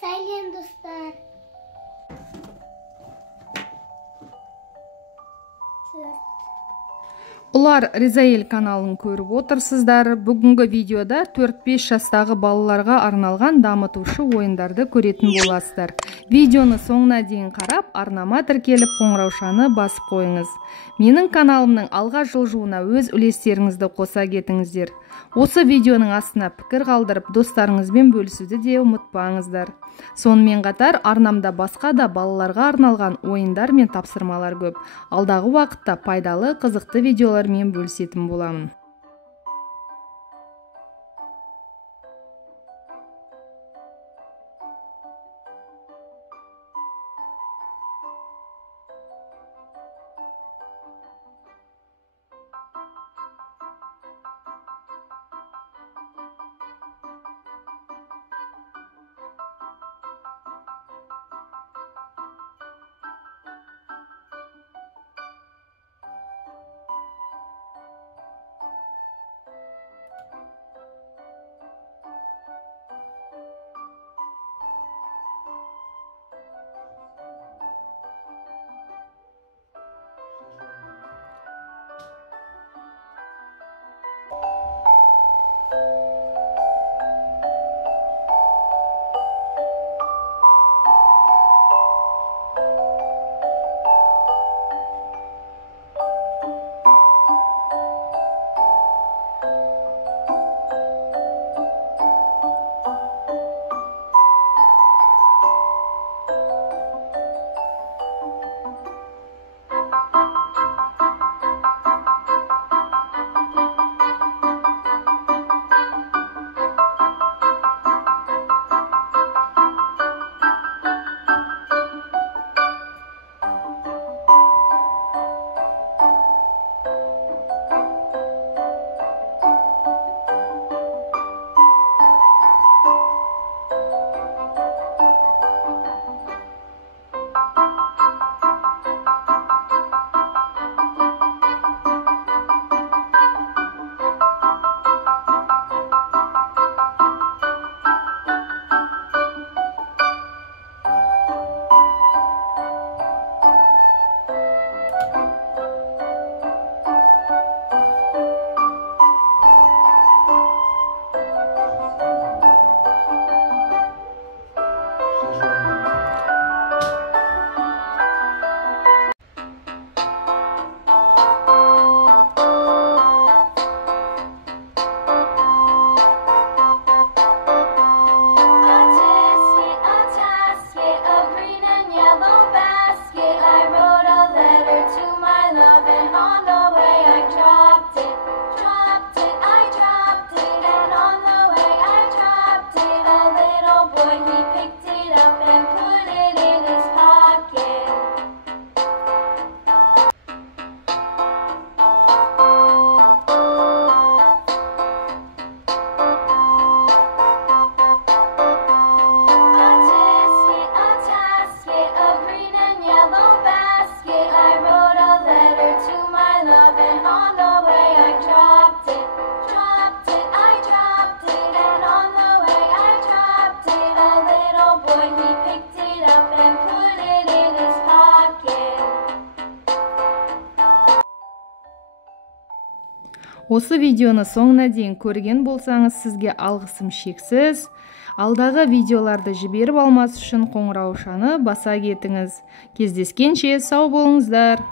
Сәлем достар. Улар Ризаэль каналын көріп отырсыздар. Бүгінгі видеода 4-5 жастағы балаларға арналған дамытушы ойындарды көретін боласыздар. Видеоны соңына дейін қарап, арнама тіркеліп, қоңыраушаны басып қойыңыз. Менің каналымның алға жылжуына өз үлестеріңізді қоса кетіңіздер. Осы видеоның астына пікір қалдырып, достарыңызбен бөлісуді де ұмытпаңыздар. Сонымен қатар, арнамда басқа да балаларға арналған ойындар мен тапсырмалар көп. Алдағы уақытта пайдалы, қызықты видеолармен бөлісетін боламын. Осы видеоны соңына дейін көрген болсаңыз, сізге алғысым шексіз. Алдағы видеоларды жіберіп алмас үшін қоңыраушаны баса кетіңіз. Кездескенше сау болыңыздар.